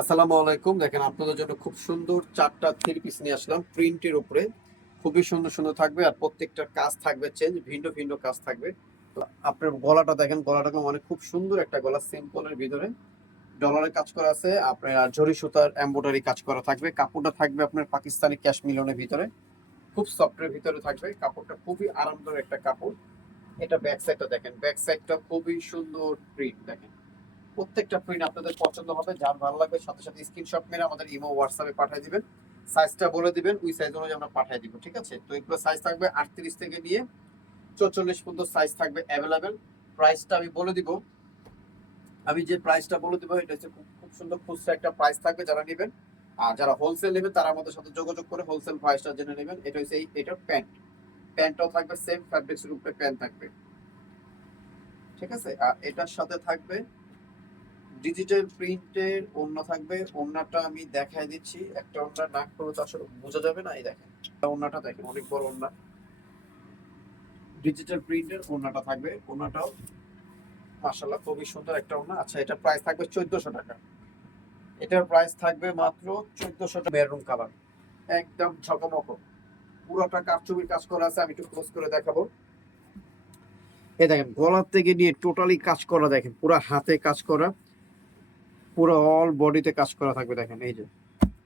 আসসালামু আলাইকুম। দেখেন আপনাদের জন্য খুব সুন্দর 4টা থ্রি পিস নিয়ে আসলাম প্রিন্টের উপরে। খুবই সুন্দর সুন্দর থাকবে আর প্রত্যেকটার কাজ থাকবে চেঞ্জ, ভিন্ন ভিন্ন কাজ থাকবে। তো আপনার গলাটা দেখেন, গলাটা মানে খুব সুন্দর একটা গলা, সিম্পলের ভিতরে ডলারের কাজ করা আছে। আপনার জরি সুতার এমব্রয়ডারি কাজ করা থাকবে। কাপড়টা থাকবে আপনার পাকিস্তানি ক্যাশমিলনের ভিতরে, খুব সফটের ভিতরে থাকবে। কাপড়টা খুবই আরামদায়ক একটা কাপড়। এটা ব্যাক সাইডটা দেখেন, ব্যাক সাইডটা খুবই সুন্দর প্রিন্ট দেখেন। প্রত্যেকটা প্রিন্ট আপনাদের পছন্দ হবে। যার ভালো লাগবে সাথে সাথে স্ক্রিনশট মেরে আমাদের ইমো হোয়াটসঅ্যাপে পাঠিয়ে দিবেন। সাইজটা বলে দিবেন, ওই সাইজ অনুযায়ী আমরা পাঠিয়ে দিব। ঠিক আছে? তো এগুলো সাইজ থাকবে 38 থেকে নিয়ে 44 পর্যন্ত সাইজ থাকবে অ্যাভেলেবেল। প্রাইসটা আমি বলে দিব। আমি যে প্রাইসটা বলে দিব এটা হচ্ছে খুব খুব সুন্দর খুচরা একটা প্রাইস থাকবে যারা নেবেন। আর যারা হোলসেল নেবেন তারা আমাদের সাথে যোগাযোগ করে হোলসেল প্রাইসটা জেনে নেবেন। এটা হচ্ছে এটার প্যান্ট। প্যান্টটাও থাকবে সেম ফ্যাব্রিক্সের উপরে প্যান্ট থাকবে। ঠিক আছে? আর এটার সাথে থাকবে ডিজিটাল প্রিন্টের ওড়না থাকবে। ওড়নাটা আমি দেখাই দিচ্ছি। একটা ওড়না নাক পুরো তো আসলে বোঝা যাবে না। এই দেখেন ওড়নাটা দেখেন, অনেক বড় ওড়না। ডিজিটাল প্রিন্টের ওড়নাটা থাকবে। ওড়নাটাও মাশাআল্লাহ খুবই সুন্দর একটা ওড়না। আচ্ছা, এটা প্রাইস থাকবে 1400 টাকা। এটার প্রাইস থাকবে মাত্র 1400 টাকা। মেরুন কালার, একদম ঝকমক, পুরোটা কারচুপির কাজ করা আছে। আমি একটু ক্লোজ করে দেখাবো। এই দেখেন গলার থেকে নিয়ে টোটালি কাজ করা, দেখেন পুরো হাতে কাজ করা, পুরো অল বডিতে কাজ করা থাকবে। দেখেন এই যে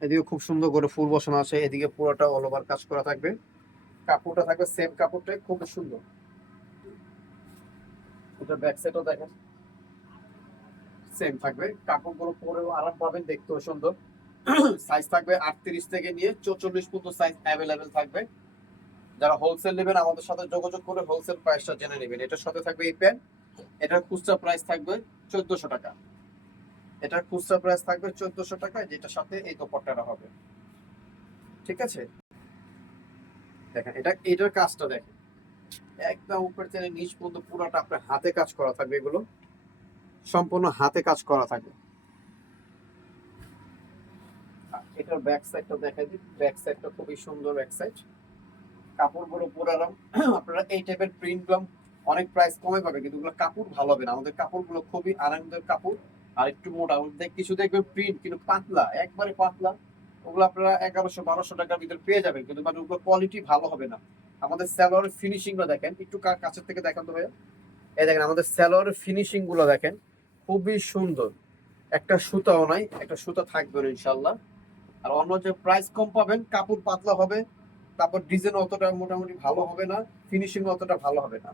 এদিকে খুব সুন্দর করে ফুল বসানো আছে, এদিকে পুরোটা অল ওভার কাজ করা থাকবে। কাপড়টা থাকবে সেম কাপড়টাই, খুব সুন্দর। এটা ব্যাক সাইডও দেখেন সেম থাকবে। কাপড়গুলো পরেও আরাম পাবেন, দেখতেও সুন্দর। সাইজ থাকবে 38 থেকে নিয়ে 44 পর্যন্ত সাইজ অ্যাভেলেবেল থাকবে। যারা হোলসেল নেবেন আমাদের সাথে যোগাযোগ করে হোলসেল প্রাইসটা জেনে নেবেন। এটার সাথে থাকবে এই প্যান্ট। এটার খুচরা প্রাইস থাকবে 1400 টাকা। এটার খুচরা প্রাইস থাকবে 1400 টাকা, যেটার সাথে এই দোপাট্টাটা হবে। ঠিক আছে? দেখেন এটার কাজটা দেখেন, একদম উপর থেকে নিচ পর্যন্ত পুরোটা আপনার হাতে কাজ করা থাকবে। এগুলো সম্পূর্ণ হাতে কাজ করা থাকবে। আর এটার ব্যাক সাইডটা দেখাই দিই। ব্যাক সাইডটা খুবই সুন্দর ব্যাক সাইড। কাপড়গুলো পুরারাম। আপনারা এই টাইপের প্রিন্ট গুলো অনেক প্রাইস কমে পাবে, কিন্তু এগুলো কাপড় ভালো হবে না। আমাদের কাপড়গুলো খুবই আরামদায়ক কাপড় আর একটু মোটা। কিছু দেখবেন প্রিন্ট কিন্তু পাতলা, একবারে পাতলা। ওগুলো আপনারা 1100-1200 টাকার ভিতরে পেয়ে যাবেন, কিন্তু মানে ওগুলো কোয়ালিটি ভালো হবে না। আমাদের সালোয়ারের ফিনিশিংটা দেখেন, একটু কাছের থেকে দেখান তো ভাইয়া। এই দেখেন আমাদের সালোয়ারের ফিনিশিং গুলো দেখেন, খুবই সুন্দর। একটা সুতাও নাই, একটা সুতা থাকবে না ইনশাল্লাহ। আর অন্য যে প্রাইস কম পাবেন, কাপড় পাতলা হবে, তারপর ডিজাইন অতটা মোটামুটি ভালো হবে না, ফিনিশিং অতটা ভালো হবে না।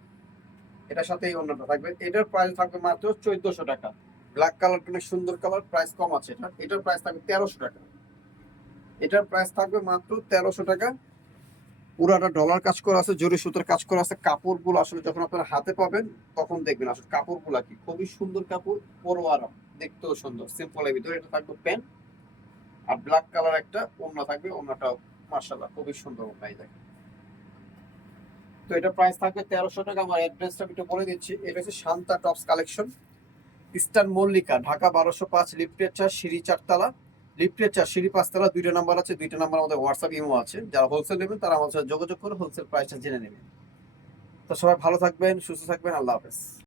এটার সাথে এই অন্যটা থাকবে। এটার প্রাইস থাকবে মাত্র 1400 টাকা। ব্ল্যাক কালার, অনেক সুন্দর কালার, প্রাইস কম আছে এটা। এটার প্রাইস থাকবে 1300 টাকা। এটার প্রাইস থাকবে মাত্র 1300 টাকা। পুরাটা ডলার কাজ করা আছে, জরি সুতার কাজ করা আছে। কাপড়গুলো আসলে যখন আপনারা হাতে পাবেন তখন দেখবেন আসলে কাপড়গুলো কি খুবই সুন্দর কাপড়, পরো আরাম, দেখতেও সুন্দর। সিম্পলের ভিতরে এটা থাকবে প্যান্ট আর ব্ল্যাক কালার একটা ওড়না থাকবে। ওড়নাটাও মাশাআল্লাহ খুবই সুন্দর ওড়না। এই দেখেন। তো এটা প্রাইস থাকবে 1300 টাকা। আমার অ্যাড্রেসটা আমি একটু বলে দিচ্ছি। এটা হচ্ছে Shanta tops collection, eastern Mallika, Dhaka 1205, লিফটের 4, সিঁড়ি 4 তলা। লিফটের 4, সিঁড়ি 5 তলা। দুইটা নাম্বার আছে, দুইটা নাম্বার আমাদের হোয়াটসঅ্যাপ ইমো আছে। যারা হোলসেল নেবেন তারা আমাদের সাথে যোগাযোগ করে হোলসেল প্রাইসটা জেনে নেবেন। তো সবাই ভালো থাকবেন, সুস্থ থাকবেন। আল্লাহ হাফেজ।